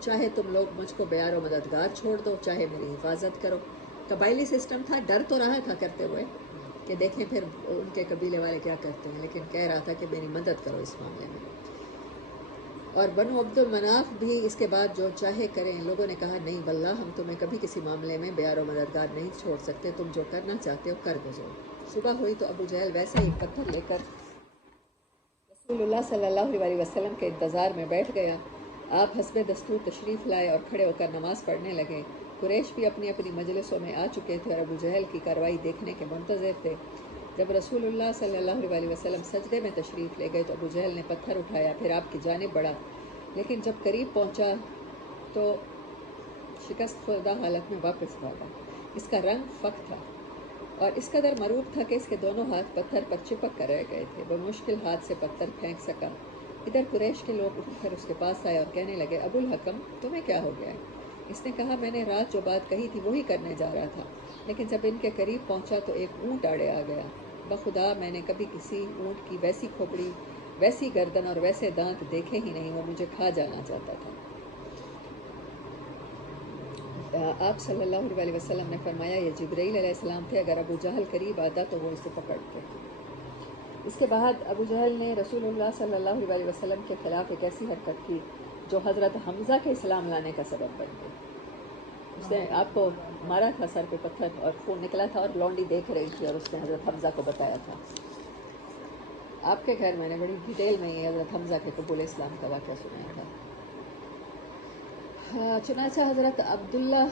چاہے تم لوگ مجھ کو بیار و مددگار چھوڑ دو، چاہے میری حفاظت کرو۔ قبائلی سسٹم تھا، ڈر تو رہا تھا کرتے ہوئے کہ دیکھیں پھر ان کے قبیلے والے کیا کرتے ہیں، لیکن کہہ رہا تھا کہ میری مدد کرو اس معاملے میں۔ اور بنو عبد المناف بھی اس کے بعد جو چاہے کریں۔ لوگوں نے کہا نہیں واللہ ہم تمہیں کبھی کسی معاملے میں بیار و مددگار نہیں چھوڑ سکتے، تم جو کرنا چاہتے ہو کر گزرو۔ صبح ہوئی تو ابو جہل ویسا ہی پتھر لے کر رسول اللہ صلی اللہ علیہ وسلم کے انتظار میں بیٹھ گیا۔ آپ حسب دستور تشریف لائے اور کھڑے ہو کر نماز پڑھنے لگے۔ قریش بھی اپنی اپنی مجلسوں میں آ چکے تھے اور ابو جہل کی کارروائی دیکھنے کے منتظر تھے۔ جب رسول اللہ صلی اللہ علیہ وسلم سجدے میں تشریف لے گئے تو ابو جہل نے پتھر اٹھایا، پھر آپ کی جانب بڑھا، لیکن جب قریب پہنچا تو شکست خوردہ حالت میں واپس بھاگا۔ اس کا رنگ فق تھا اور اس قدر مروب تھا کہ اس کے دونوں ہاتھ پتھر پر چپک کر رہ گئے تھے۔ وہ مشکل ہاتھ سے پتھر پھینک سکا۔ ادھر قریش کے لوگ اٹھ کر اس کے پاس آئے اور کہنے لگے ابو الحکم تمہیں کیا ہو گیا ہے؟ اس نے کہا میں نے رات جو بات کہی تھی وہی کرنے جا رہا تھا، لیکن جب ان کے قریب پہنچا تو ایک اونٹ آڑے آ گیا۔ بخدا میں نے کبھی کسی اونٹ کی ویسی کھوپڑی، ویسی گردن اور ویسے دانت دیکھے ہی نہیں، وہ مجھے کھا جانا چاہتا تھا۔ آپ صلی اللہ علیہ وسلم نے فرمایا یہ جبرائیل علیہ السلام تھے، اگر ابو جہل قریب آتا تو وہ اسے پکڑتے۔ اس کے بعد ابو جہل نے رسول اللہ صلی اللہ علیہ وسلم کے خلاف ایک ایسی حرکت کی جو حضرت حمزہ کے اسلام لانے کا سبب بن گئی۔ اس نے آپ کو مارا تھا سر پہ پتھر اور خون نکلا تھا اور لونڈی دیکھ رہی تھی اور اس نے حضرت حمزہ کو بتایا تھا۔ آپ کے گھر میں نے بڑی ڈیٹیل میں یہ حضرت حمزہ کے قبول اسلام کا واقعہ سنایا تھا۔ چنانچہ حضرت عبداللہ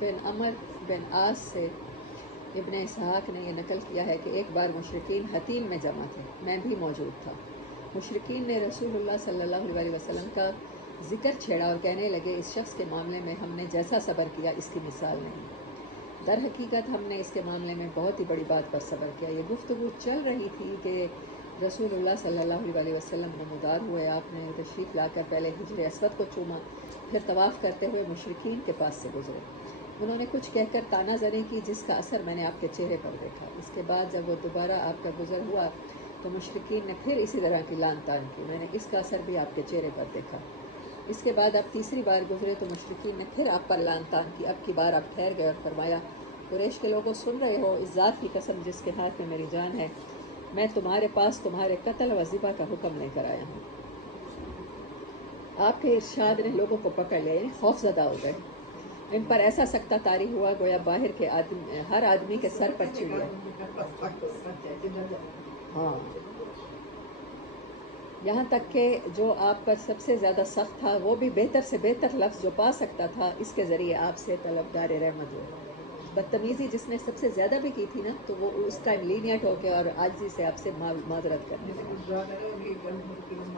بن عمر بن عاص سے ابن اسحاق نے یہ نقل کیا ہے کہ ایک بار مشرکین حتیم میں جمع تھے، میں بھی موجود تھا۔ مشرکین نے رسول اللہ صلی اللہ علیہ وسلم کا ذکر چھیڑا اور کہنے لگے اس شخص کے معاملے میں ہم نے جیسا صبر کیا اس کی مثال نہیں۔ در حقیقت ہم نے اس کے معاملے میں بہت ہی بڑی بات پر صبر کیا۔ یہ گفتگو چل رہی تھی کہ رسول اللہ صلی اللہ علیہ وسلم نمودار ہوئے۔ آپ نے تشریف لا کر پہلے حجر اسود کو چوما، پھر طواف کرتے ہوئے مشرکین کے پاس سے گزرے۔ انہوں نے کچھ کہہ کر تانا زنی کی جس کا اثر میں نے آپ کے چہرے پر دیکھا۔ اس کے بعد جب وہ دوبارہ آپ کا گزر ہوا تو مشرکین نے پھر اسی طرح کی لان تان کی، میں نے اس کا اثر بھی آپ کے چہرے پر دیکھا۔ اس کے بعد آپ تیسری بار گزرے تو مشرکین نے پھر آپ پر لان تان کی۔ اب کی بار آپ ٹھہر گئے اور فرمایا قریش کے لوگوں سن رہے ہو، اس ذات کی قسم جس کے ہاتھ میں میری جان ہے، میں تمہارے پاس تمہارے قتل و ذبح کا حکم لے کر آیا ہوں۔ آپ کے ارشاد نے لوگوں کو پکڑ لیا، یعنی خوف زدہ ہو گئے۔ ان پر ایسا سکتہ طاری ہوا گویا باہر کے ہر آدمی کے سر پر چڑیا۔ ہاں، یہاں تک کہ جو آپ پر سب سے زیادہ سخت تھا وہ بھی بہتر سے بہتر لفظ جو پا سکتا تھا اس کے ذریعے آپ سے طلبگار رحمت ہو۔ بدتمیزی جس نے سب سے زیادہ بھی کی تھی نا تو وہ اس ٹائم لینیٹ ہو کے اور عاجزی سے آپ سے معذرت کرنے لگا۔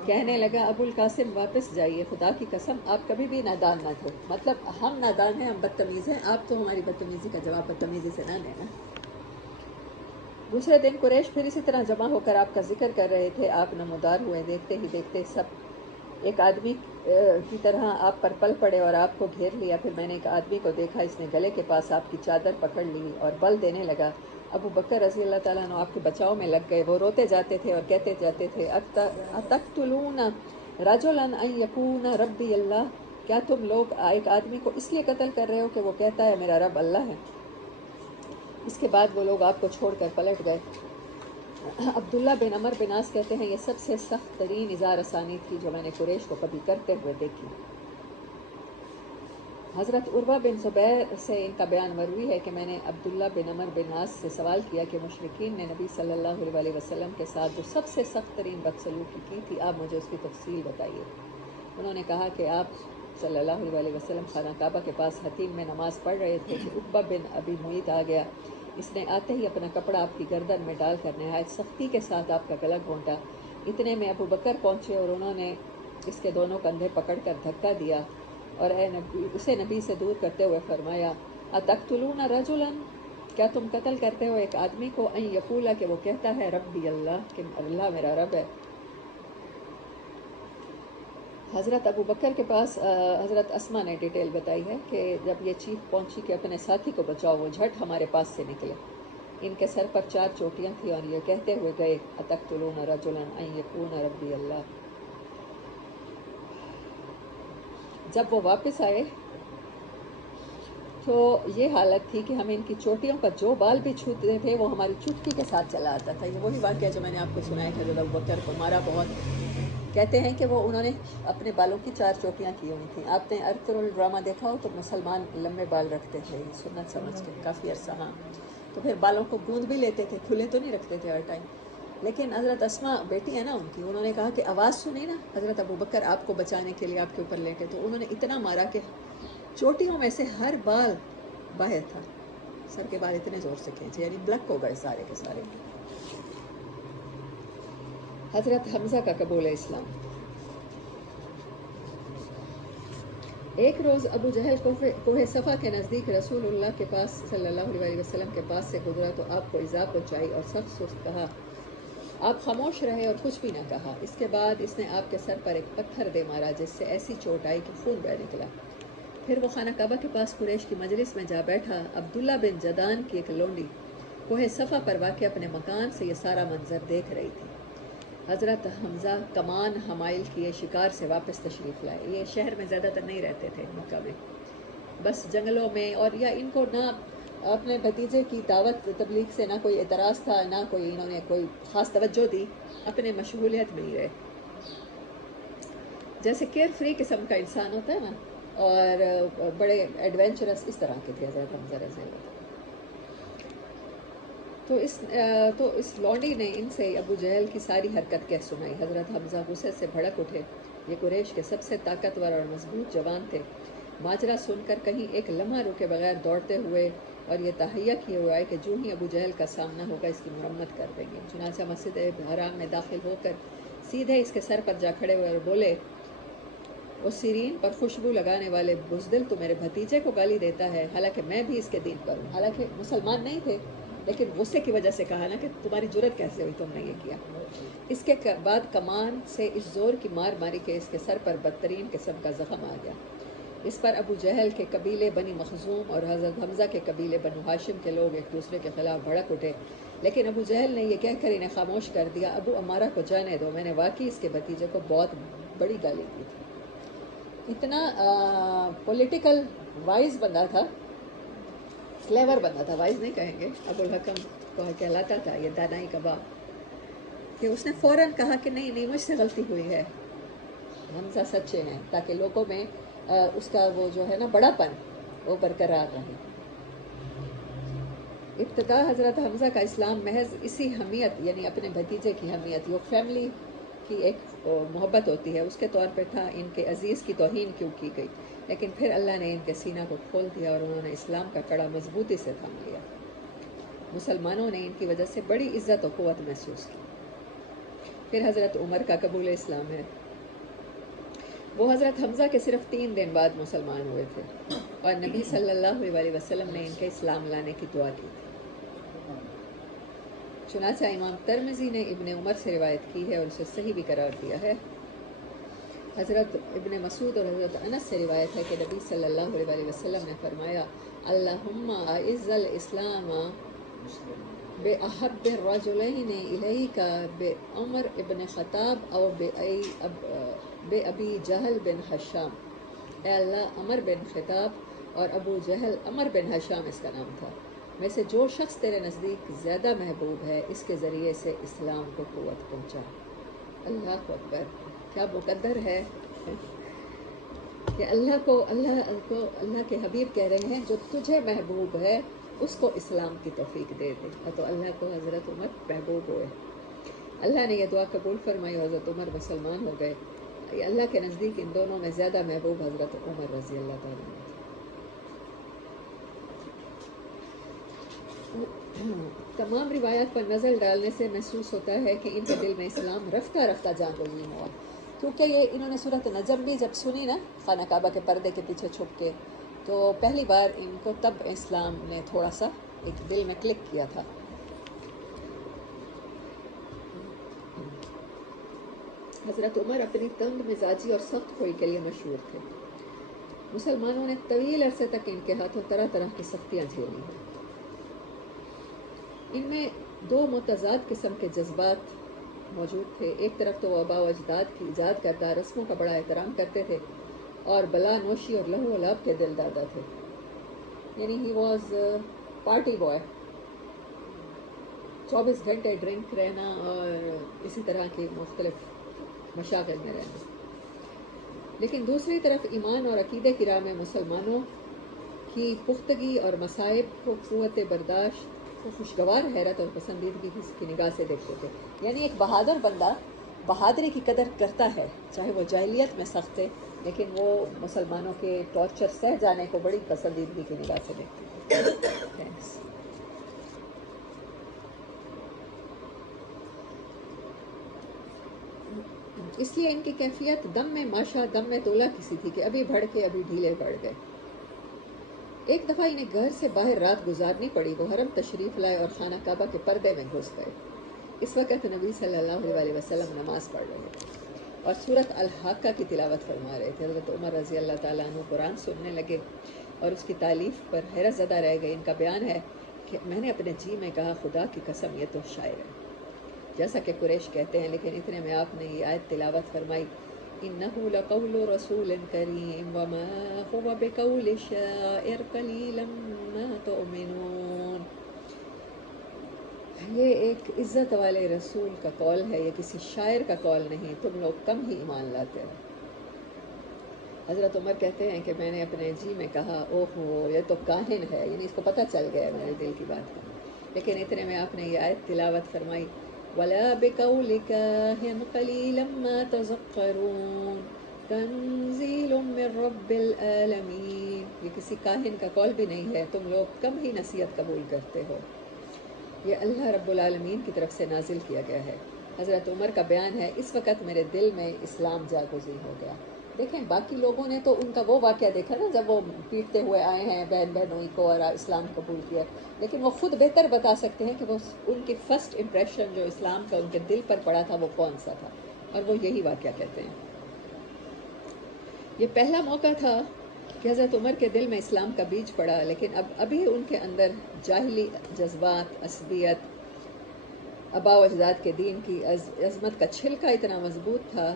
کہنے لگا ابو القاسم واپس جائیے، خدا کی قسم آپ کبھی بھی نادان نہ تھے، مطلب ہم نادان ہیں، ہم بدتمیز ہیں، آپ تو ہماری بدتمیزی کا جواب بدتمیزی سے نہ لینا۔ دوسرے دن قریش پھر اسی طرح جمع ہو کر آپ کا ذکر کر رہے تھے۔ آپ نمودار ہوئے، دیکھتے ہی دیکھتے سب ایک آدمی کی طرح آپ پر پل پڑے اور آپ کو گھیر لیا۔ پھر میں نے ایک آدمی کو دیکھا، اس نے گلے کے پاس آپ کی چادر پکڑ لی اور بل دینے لگا۔ ابو بکر رضی اللہ تعالیٰ عنہ آپ کے بچاؤ میں لگ گئے۔ وہ روتے جاتے تھے اور کہتے جاتے تھے اتقتلون رجلا ان یقول ربی اللہ، کیا تم لوگ ایک آدمی کو اس لیے قتل کر رہے ہو کہ وہ کہتا ہے میرا رب اللہ ہے؟ اس کے بعد وہ لوگ آپ کو چھوڑ کر پلٹ گئے۔ عبداللہ بن عمر بن عاص کہتے ہیں یہ سب سے سخت ترین اظہار ثانی تھی جو میں نے قریش کو کبھی کرتے ہوئے دیکھی۔ حضرت عروہ بن زبیر سے ان کا بیان مروی ہے کہ میں نے عبداللہ بن عمر بن عاص سے سوال کیا کہ مشرکین نے نبی صلی اللہ علیہ وسلم کے ساتھ جو سب سے سخت ترین بدسلوکی کی تھی آپ مجھے اس کی تفصیل بتائیے۔ انہوں نے کہا کہ آپ صلی اللہ علیہ وسلم خانہ کعبہ کے پاس حتیم میں نماز پڑھ رہے تھے کہ عقبہ بن ابی معیط آ گیا۔ اس نے آتے ہی اپنا کپڑا آپ کی گردن میں ڈال کر نہایت سختی کے ساتھ آپ کا گلا گھونٹا۔ اتنے میں ابو بکر پہنچے اور انہوں نے اس کے دونوں کندھے پکڑ کر دھکا دیا اور اسے نبی سے دور کرتے ہوئے فرمایا اتقتلون رجلا، کیا تم قتل کرتے ہو ایک آدمی کو ان یقول کہ وہ کہتا ہے ربی اللہ، کہ اللہ میرا رب ہے۔ حضرت ابو بکر کے پاس حضرت اسما نے ڈیٹیل بتائی ہے کہ جب یہ چیخ پہنچی کہ اپنے ساتھی کو بچاؤ، وہ جھٹ ہمارے پاس سے نکلے۔ ان کے سر پر 4 چوٹیاں تھیں اور یہ کہتے ہوئے گئے اتقتلون رجلا ان یقول ربی اللہ۔ جب وہ واپس آئے تو یہ حالت تھی کہ ہمیں ان کی چوٹیوں پر جو بال بھی چھوتے تھے وہ ہماری چٹکی کے ساتھ چلا آتا تھا. یہ وہی واقعہ جو میں نے آپ کو سنایا تھا حضرت ابوبکر کو مارا بہت. کہتے ہیں کہ وہ انہوں نے اپنے بالوں کی 4 چوٹیاں کی ہوئی تھیں. آپ نے ارطغرل ڈرامہ دیکھا ہو تو مسلمان لمبے بال رکھتے تھے سنت سمجھ کے کافی عرصہ. ہاں تو پھر بالوں کو گوند بھی لیتے تھے, کھلے تو نہیں رکھتے تھے ہر ٹائم. لیکن حضرت اسما بیٹی ہے نا ان کی, انہوں نے کہا کہ آواز سنی نا حضرت ابوبکر آپ کو بچانے کے لیے آپ کے اوپر لیٹے, تو انہوں نے اتنا مارا کہ چوٹیوں میں سے ہر بال باہر تھا. سر کے بال اتنے زور سے کھینچے, یعنی بلک ہو گئے سارے کے سارے. حضرت حمزہ کا قبول اسلام. ایک روز ابو جہل کوہ صفا کے نزدیک رسول اللہ کے پاس صلی اللہ علیہ وسلم کے پاس سے گزرا تو آپ کو ایذا پہنچائی اور سخت سست کہا. آپ خاموش رہے اور کچھ بھی نہ کہا. اس کے بعد اس نے آپ کے سر پر ایک پتھر دے مارا جس سے ایسی چوٹ آئی کہ خون بہہ نکلا. پھر وہ خانہ کعبہ کے پاس قریش کی مجلس میں جا بیٹھا. عبداللہ بن جدان کی ایک لونڈی کوہ صفا پر واقع اپنے مکان سے یہ سارا منظر دیکھ رہی تھی. حضرت حمزہ کمان حمائل کیے شکار سے واپس تشریف لائے. یہ شہر میں زیادہ تر نہیں رہتے تھے مکہ میں, بس جنگلوں میں, اور یا ان کو نہ اپنے بھتیجے کی دعوت تبلیغ سے نہ کوئی اعتراض تھا, نہ کوئی انہوں نے کوئی خاص توجہ دی, اپنے مشغولیت میں ہی رہے. جیسے کیئر فری قسم کا انسان ہوتا ہے نا, اور بڑے ایڈونچرس, اس طرح کے تھے حضرت حمزہ رضی اللہ. تو اس لونڈی نے ان سے ابو جہل کی ساری حرکت کہہ سنائی. حضرت حمزہ غصے سے بھڑک اٹھے. یہ قریش کے سب سے طاقتور اور مضبوط جوان تھے. ماجرا سن کر کہیں ایک لمحہ رکے بغیر دوڑتے ہوئے اور یہ تہیہ کیے ہوئے آئے کہ جو ہی ابو جہل کا سامنا ہوگا اس کی مرمت کر دیں گے. چنانچہ مسجد حرام میں داخل ہو کر سیدھے اس کے سر پر جا کھڑے ہوئے اور بولے, وہ سیرین پر خوشبو لگانے والے بزدل تو میرے بھتیجے کو گالی دیتا ہے, حالانکہ میں بھی اس کے دین پر ہوں. حالانکہ مسلمان نہیں تھے, لیکن غصے کی وجہ سے کہا نا کہ تمہاری جرت کیسے ہوئی, تم نے یہ کیا. اس کے بعد کمان سے اس زور کی مار ماری کہ اس کے سر پر بدترین قسم کا زخم آ گیا. اس پر ابو جہل کے قبیلے بنی مخزوم اور حضرت حمزہ کے قبیلے بنو ہاشم کے لوگ ایک دوسرے کے خلاف بھڑک اٹھے. لیکن ابو جہل نے یہ کہہ کر انہیں خاموش کر دیا, ابو عمارہ کو جانے دو, میں نے واقعی اس کے بھتیجے کو بہت بڑی گالی دی تھی. اتنا پولیٹیکل وائز بندہ تھا, کلیور بندہ تھا, وائز نہیں کہیں گے, ابو الحکم کو کہلاتا تھا یہ دانائی کا باپ, کہ اس نے فوراً کہا کہ نہیں مجھ سے غلطی ہوئی ہے, حمزہ سچے ہیں, تاکہ لوگوں میں اس کا وہ جو ہے نا بڑا پن وہ برقرار رہے. ابتدا حضرت حمزہ کا اسلام محض اسی حمیت, یعنی اپنے بھتیجے کی حمیت, وہ فیملی کی ایک محبت ہوتی ہے, اس کے طور پہ تھا. ان کے عزیز کی توہین کیوں کی گئی, لیکن پھر اللہ نے ان کے سینہ کو کھول دیا اور انہوں نے اسلام کا کڑا مضبوطی سے تھام لیا. مسلمانوں نے ان کی وجہ سے بڑی عزت و قوت محسوس کی. پھر حضرت عمر کا قبول اسلام ہے. وہ حضرت حمزہ کے صرف 3 دن بعد مسلمان ہوئے تھے, اور نبی صلی اللہ علیہ وسلم نے ان کے اسلام لانے کی دعا کی تھی. چنانچہ امام ترمذی نے ابن عمر سے روایت کی ہے اور اسے صحیح بھی قرار دیا ہے. حضرت ابن مسعود اور حضرت انس سے روایت ہے کہ نبی صلی اللہ علیہ وسلم نے فرمایا, اللہم اعز الاسلام بأحب الرجلین الیک بعمر ابن خطاب او بأبی جہل بن حشام. اے اللہ, عمر بن خطاب اور ابو جہل, عمر بن حشام اس کا نام تھا, میں سے جو شخص تیرے نزدیک زیادہ محبوب ہے اس کے ذریعے سے اسلام کو قوت پہنچا. اللہ اکبر, کیا مقدر ہے کہ اللہ کے حبیب کہہ رہے ہیں جو تجھے محبوب ہے اس کو اسلام کی توفیق دے دے. تو اللہ کو حضرت عمر محبوب ہوئے. اللہ نے یہ دعا قبول فرمائی اور حضرت عمر مسلمان ہو گئے. اللہ کے نزدیک ان دونوں میں زیادہ محبوب حضرت عمر رضی اللہ تعالیٰ عنہ. تمام روایات پر نظر ڈالنے سے محسوس ہوتا ہے کہ ان کے دل میں اسلام رفتہ رفتہ جان گزین ہوا, کیونکہ یہ انہوں نے سورۃ نجم بھی جب سنی نا خانہ کعبہ کے پردے کے پیچھے چھپ کے, تو پہلی بار ان کو تب اسلام نے تھوڑا سا ایک دل میں کلک کیا تھا. حضرت عمر اپنی تنگ مزاجی اور سخت خوئی کے لیے مشہور تھے. مسلمانوں نے طویل عرصے تک ان کے ہاتھوں طرح طرح کی سختیاں جھیلی ہیں. ان میں 2 متضاد قسم کے جذبات موجود تھے. ایک طرف تو وہ آباء و اجداد کی ایجاد کردہ رسموں کا بڑا احترام کرتے تھے, اور بلا نوشی اور لہو و لعب کے دل دادا تھے. یعنی ہی واز پارٹی بوائے. 24 گھنٹے ڈرنک رہنا اور اسی طرح کے مختلف مشاغل میں رہنا. لیکن دوسری طرف ایمان اور عقیدے کی راہ میں مسلمانوں کی پختگی اور مصائب کو قوت برداشت کو خوشگوار حیرت اور پسندیدگی کی نگاہ سے دیکھتے تھے. یعنی ایک بہادر بندہ بہادری کی قدر کرتا ہے، چاہے وہ جاہلیت میں سخت ہے، لیکن وہ مسلمانوں کے ٹارچر سہ جانے کو بڑی پسندیدگی کی نگاہ سے دیکھتے تھے. تھینکس. اس لیے ان کی کیفیت دم میں ماشا دم میں تولا کسی تھی کہ ابھی بڑھ کے ابھی ڈھیلے پڑ گئے. ایک دفعہ انہیں گھر سے باہر رات گزارنی پڑی. وہ حرم تشریف لائے اور خانہ کعبہ کے پردے میں گھس گئے. اس وقت نبی صلی اللہ علیہ وسلم نماز پڑھ رہے تھے اور سورۃ الحاقہ کی تلاوت فرما رہے تھے. حضرت عمر رضی اللہ تعالیٰ عنہ قرآن سننے لگے اور اس کی تعلیف پر حیرت زدہ رہ گئے. ان کا بیان ہے کہ میں نے اپنے جی میں کہا خدا کی قسم یہ تو شاعر ہے، جیسا کہ قریش کہتے ہیں. لیکن اتنے میں آپ نے یہ آیت تلاوت فرمائی، إنه لقول رسول كريم وما هو بقول شاعر قليلا ما تؤمنون. یہ ایک عزت والے رسول کا قول ہے، یہ کسی شاعر کا قول نہیں، تم لوگ کم ہی ایمان لاتے ہو. حضرت عمر کہتے ہیں کہ میں نے اپنے جی میں کہا اوہو یہ تو کاہن ہے، یعنی اس کو پتہ چل گیا میرے دل کی بات کا. لیکن اتنے میں آپ نے یہ آیت تلاوت فرمائی، وَلَا بِقَوْلِ كَاهِنٍ قَلِيلًا مَا تَذَكَّرُونَ تَنزِيلٌ مِّن رَّبِّ الْعَالَمِينَ. یہ کسی کاہن کا قول بھی نہیں ہے، تم لوگ کم ہی نصیحت قبول کرتے ہو، یہ اللہ رب العالمین کی طرف سے نازل کیا گیا ہے. حضرت عمر کا بیان ہے، اس وقت میرے دل میں اسلام جاگزین ہو گیا. دیکھیں باقی لوگوں نے تو ان کا وہ واقعہ دیکھا نا جب وہ پیٹتے ہوئے آئے ہیں بہن بہنوئی کو اور اسلام قبول کیا، لیکن وہ خود بہتر بتا سکتے ہیں کہ وہ ان کی فرسٹ امپریشن جو اسلام کا ان کے دل پر پڑا تھا وہ کون سا تھا، اور وہ یہی واقعہ کہتے ہیں. یہ پہلا موقع تھا کہ حضرت عمر کے دل میں اسلام کا بیج پڑا، لیکن ابھی ان کے اندر جاہلی جذبات، عصبیت، آباء و اجداد کے دین کی عظمت کا چھلکا اتنا مضبوط تھا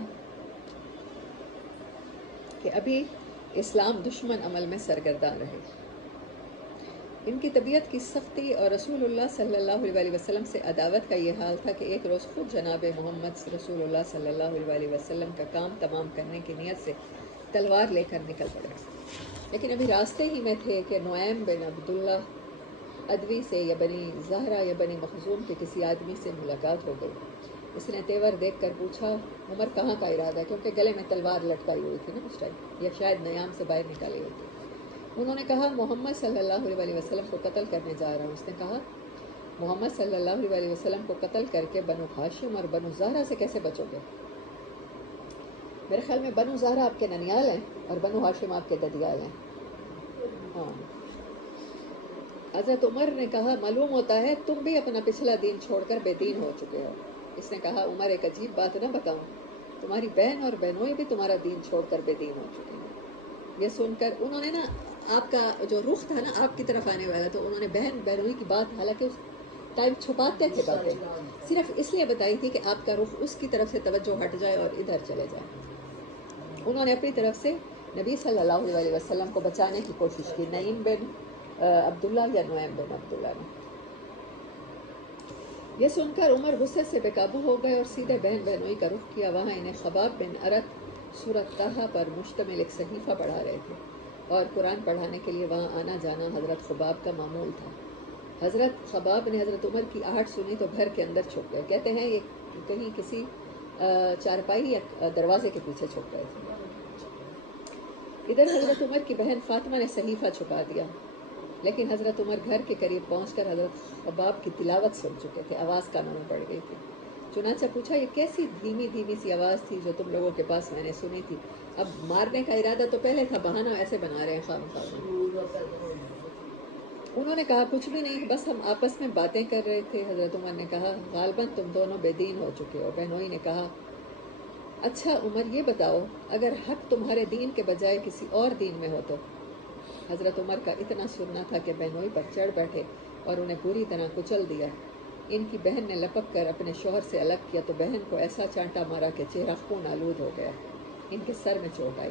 کہ ابھی اسلام دشمن عمل میں سرگرداں رہے. ان کی طبیعت کی سختی اور رسول اللہ صلی اللہ علیہ وسلم سے عداوت کا یہ حال تھا کہ ایک روز خود جناب محمد رسول اللہ صلی اللہ علیہ وسلم کا کام تمام کرنے کی نیت سے تلوار لے کر نکل پڑے. لیکن ابھی راستے ہی میں تھے کہ نعیم بن عبداللہ ادوی سے یا بنی زہرہ یا بنی مخزوم کے کسی آدمی سے ملاقات ہو گئی. اس نے تیور دیکھ کر پوچھا عمر کہاں کا ارادہ ہے، کیونکہ گلے میں تلوار لٹکائی ہوئی تھی نا اس ٹائم، یا شاید نیام سے باہر نکالی ہوئی تھی. انہوں نے کہا محمد صلی اللہ علیہ وسلم کو قتل کرنے جا رہا ہوں. اس نے کہا محمد صلی اللہ علیہ وسلم کو قتل کر کے بنو ہاشم اور بنو زہرہ سے کیسے بچو گے؟ میرے خیال میں بنو زہرہ آپ کے ننیال ہیں اور بنو ہاشم آپ کے ددیال ہیں. ہاں. حضرت عمر نے کہا معلوم ہوتا ہے تم بھی اپنا پچھلا دین چھوڑ کر بے دین ہو چکے ہو. اس نے کہا عمر ایک عجیب بات نہ بتاؤں، تمہاری بہن اور بہنوئی بھی تمہارا دین چھوڑ کر بے دین ہو چکی ہیں. یہ سن کر انہوں نے نا آپ کا جو رخ تھا نا آپ کی طرف آنے والا، تو انہوں نے بہن بہنوئی کی بات حالانکہ اس ٹائم چھپاتے تھے باتیں، صرف اس لیے بتائی تھی کہ آپ کا رخ اس کی طرف سے توجہ ہٹ جائے اور ادھر چلے جائے. انہوں نے اپنی طرف سے نبی صلی اللہ علیہ وسلم کو بچانے کی کوشش کی. نعیم بن عبداللہ یا نعیم بن عبداللہ نے. یہ سن کر عمر غصے سے بے قابو ہو گئے اور سیدھے بہن بہنوئی کا رخ کیا. وہاں انہیں خباب بن ارت سورۃ طٰہٰ پر مشتمل ایک صحیفہ پڑھا رہے تھے اور قرآن پڑھانے کے لیے وہاں آنا جانا حضرت خباب کا معمول تھا. حضرت خباب نے حضرت عمر کی آہٹ سنی تو گھر کے اندر چھپ گئے. کہتے ہیں یہ کہیں کسی چارپائی یا دروازے کے پیچھے چھپ گئے تھے. ادھر حضرت عمر کی بہن فاطمہ نے صحیفہ چھپا دیا، لیکن حضرت عمر گھر کے قریب پہنچ کر حضرت خباب کی تلاوت سن چکے تھے. آواز کانوں میں پڑ گئی تھی. چنانچہ پوچھا یہ کیسی دھیمی دھیمی سی آواز تھی جو تم لوگوں کے پاس میں نے سنی تھی؟ اب مارنے کا ارادہ تو پہلے تھا، بہانہ ایسے بنا رہے ہیں خواہ. انہوں نے کہا کچھ بھی نہیں، بس ہم آپس میں باتیں کر رہے تھے. حضرت عمر نے کہا غالباً تم دونوں بے دین ہو چکے ہو. بہنوئی نے کہا اچھا عمر یہ بتاؤ اگر حق تمہارے دین کے بجائے کسی اور دین میں ہو تو؟ حضرت عمر کا اتنا سننا تھا کہ بہنوئی پر چڑھ بیٹھے اور انہیں پوری طرح کچل دیا. ان کی بہن نے لپک کر اپنے شوہر سے الگ کیا تو بہن کو ایسا چانٹا مارا کہ چہرہ خون آلود ہو گیا. ان کے سر میں چوٹ آئی.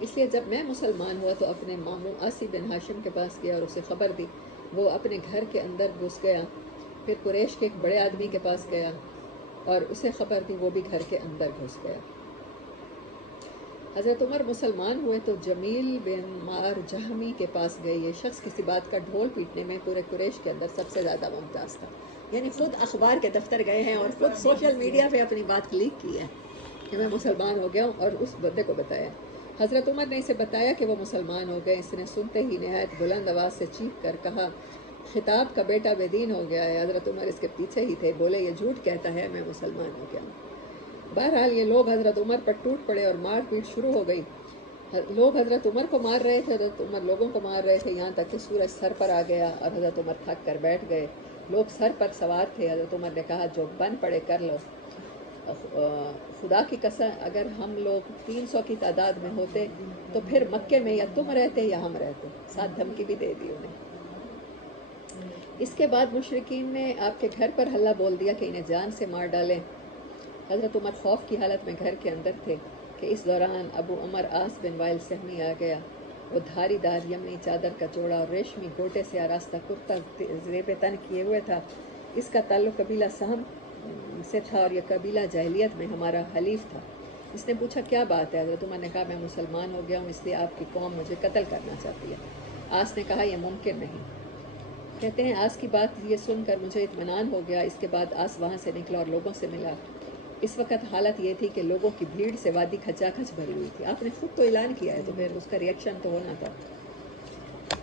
اس لیے جب میں مسلمان ہوا تو اپنے ماموں آسی بن ہاشم کے پاس گیا اور اسے خبر دی. وہ اپنے گھر کے اندر گھس گیا. پھر قریش کے ایک بڑے آدمی کے پاس گیا اور اسے خبر دی. وہ بھی گھر کے اندر گھس گیا. حضرت عمر مسلمان ہوئے تو جمیل بن مار جہمی کے پاس گئے. یہ شخص کسی بات کا ڈھول پیٹنے میں پورے قریش کے اندر سب سے زیادہ ممتاز تھا. یعنی خود اخبار کے دفتر گئے ہیں اور خود سوشل میڈیا پہ اپنی بات لیک کی ہے کہ میں مسلمان ہو گیا ہوں، اور اس بندے کو بتایا. حضرت عمر نے اسے بتایا کہ وہ مسلمان ہو گئے. اس نے سنتے ہی نہایت بلند آواز سے چیخ کر کہا، خطاب کا بیٹا بے دین ہو گیا ہے. حضرت عمر اس کے پیچھے ہی تھے. بولے، یہ جھوٹ کہتا ہے، میں مسلمان ہو گیا ہوں. بہرحال یہ لوگ حضرت عمر پر ٹوٹ پڑے اور مار پیٹ شروع ہو گئی. لوگ حضرت عمر کو مار رہے تھے، حضرت عمر لوگوں کو مار رہے تھے، یہاں تک کہ سورج سر پر آ گیا اور حضرت عمر تھک کر بیٹھ گئے. لوگ سر پر سوار تھے. حضرت عمر نے کہا، جو بن پڑے کر لو. خدا کی قسم اگر ہم لوگ 300 کی تعداد میں ہوتے تو پھر مکے میں یا تم رہتے یا ہم رہتے. ساتھ دھمکی بھی دے دی انہیں. اس کے بعد مشرکین نے آپ کے گھر پر حلہ بول دیا کہ انہیں جان سے مار ڈالیں. حضرت عمر خوف کی حالت میں گھر کے اندر تھے کہ اس دوران ابو عمر عاص بن وائل سہمی آ گیا. وہ دھاری دار یمنی چادر کا جوڑا اور ریشمی گوٹے سے آراستہ کرتا زیب تن کیے ہوئے تھا. اس کا تعلق قبیلہ سہم سے تھا اور یہ قبیلہ جاہلیت میں ہمارا حلیف تھا. اس نے پوچھا، کیا بات ہے؟ حضرت عمر نے کہا، میں مسلمان ہو گیا ہوں، اس لیے آپ کی قوم مجھے قتل کرنا چاہتی ہے. عاص نے کہا، یہ ممکن نہیں. کہتے ہیں عاص کی بات یہ سن کر مجھے اطمینان ہو گیا. اس کے بعد عاص وہاں سے نکلا اور لوگوں سے ملا. اس وقت حالت یہ تھی کہ لوگوں کی بھیڑ سے وادی کھچا کھچ بھری ہوئی تھی. آپ نے خود تو اعلان کیا ہے تو پھر اس کا ریئیکشن تو ہونا تھا.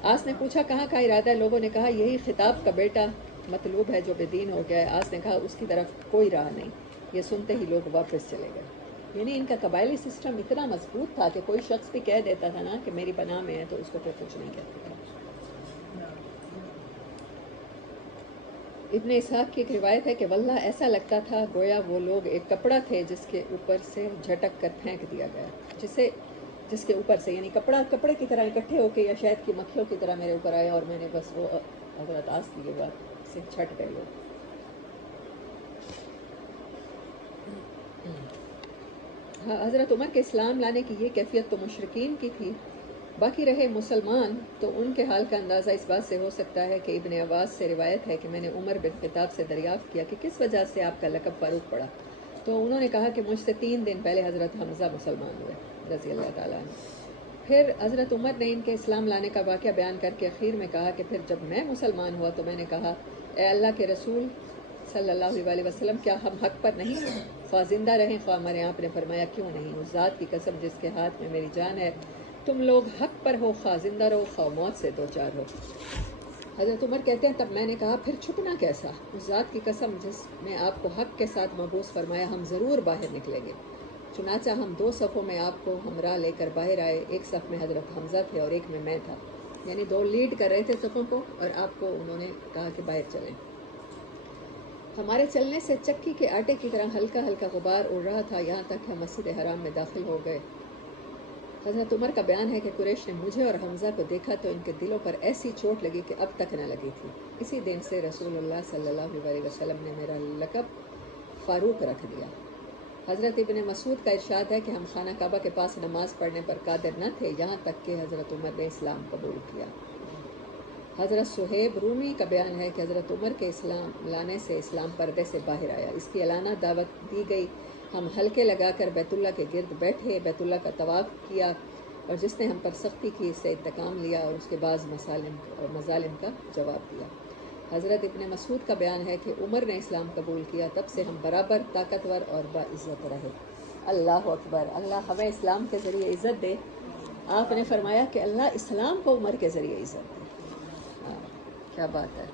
عاص نے پوچھا، کہاں کا ارادہ ہے؟ لوگوں نے کہا، یہی خطاب کا بیٹا مطلوب ہے جو بے دین ہو گیا ہے. عاص نے کہا، اس کی طرف کوئی راہ نہیں. یہ سنتے ہی لوگ واپس چلے گئے. یعنی ان کا قبائلی سسٹم اتنا مضبوط تھا کہ کوئی شخص بھی کہہ دیتا تھا نا کہ میری پناہ میں ہے تو اس کو پھر کچھ نہیں کہتے تھا. ابن اسحاق کی ایک روایت ہے کہ واللہ ایسا لگتا تھا گویا وہ لوگ ایک کپڑا تھے جس کے اوپر سے جھٹک کر پھینک دیا گیا. جس کے اوپر سے یعنی کپڑے کی طرح اکٹھے ہو کے یا شاید کی مکھیوں کی طرح میرے اوپر آیا اور میں نے بس وہ حضرت عاص کی بات سے چھٹ گئے لوگ. ہاں، حضرت عمر کے اسلام لانے کی یہ کیفیت تو مشرکین کی تھی. باقی رہے مسلمان تو ان کے حال کا اندازہ اس بات سے ہو سکتا ہے کہ ابن عباس سے روایت ہے کہ میں نے عمر بن خطاب سے دریافت کیا کہ کس وجہ سے آپ کا لقب فاروق پڑا. تو انہوں نے کہا کہ مجھ سے 3 دن پہلے حضرت حمزہ مسلمان ہوئے رضی اللہ تعالیٰ عنہ. پھر حضرت عمر نے ان کے اسلام لانے کا واقعہ بیان کر کے اخیر میں کہا کہ پھر جب میں مسلمان ہوا تو میں نے کہا، اے اللہ کے رسول صلی اللہ علیہ وسلم، کیا ہم حق پر نہیں ہیں؟ خواہ زندہ رہیں خواہ مریں. آپ نے فرمایا، کیوں نہیں؟ اس ذات کی قسم جس کے ہاتھ میں میری جان ہے، تم لوگ حق پر ہو، خواہ زندہ رہو خواہ موت سے دوچار ہو. حضرت عمر کہتے ہیں تب میں نے کہا، پھر چھپنا کیسا؟ اس ذات کی قسم جس نے آپ کو حق کے ساتھ مبعوث فرمایا، ہم ضرور باہر نکلیں گے. چنانچہ ہم 2 صفوں میں آپ کو ہمراہ لے کر باہر آئے. ایک صف میں حضرت حمزہ تھے اور ایک میں تھا. یعنی 2 لیڈ کر رہے تھے صفوں کو اور آپ کو انہوں نے کہا کہ باہر چلیں. ہمارے چلنے سے چکی کے آٹے کی طرح ہلکا ہلکا غبار اڑ رہا تھا یہاں تک کہ ہم مسجد حرام میں داخل ہو گئے. حضرت عمر کا بیان ہے کہ قریش نے مجھے اور حمزہ کو دیکھا تو ان کے دلوں پر ایسی چوٹ لگی کہ اب تک نہ لگی تھی. اسی دن سے رسول اللہ صلی اللہ علیہ وسلم نے میرا لقب فاروق رکھ دیا. حضرت ابن مسعود کا ارشاد ہے کہ ہم خانہ کعبہ کے پاس نماز پڑھنے پر قادر نہ تھے یہاں تک کہ حضرت عمر نے اسلام قبول کیا. حضرت صہیب رومی کا بیان ہے کہ حضرت عمر کے اسلام لانے سے اسلام پردے سے باہر آیا. اس کی اعلانہ دعوت دی گئی. ہم حلقے لگا کر بیت اللہ کے گرد بیٹھے، بیت اللہ کا طواف کیا اور جس نے ہم پر سختی کی اس سے انتقام لیا اور اس کے بعض مظالم کا جواب دیا. حضرت ابن مسعود کا بیان ہے کہ عمر نے اسلام قبول کیا، تب سے ہم برابر طاقتور اور باعزت رہے. اللہ اکبر! اللہ ہمیں اسلام کے ذریعے عزت دے. آپ نے فرمایا کہ اللہ اسلام کو عمر کے ذریعے عزت دے. کیا بات ہے!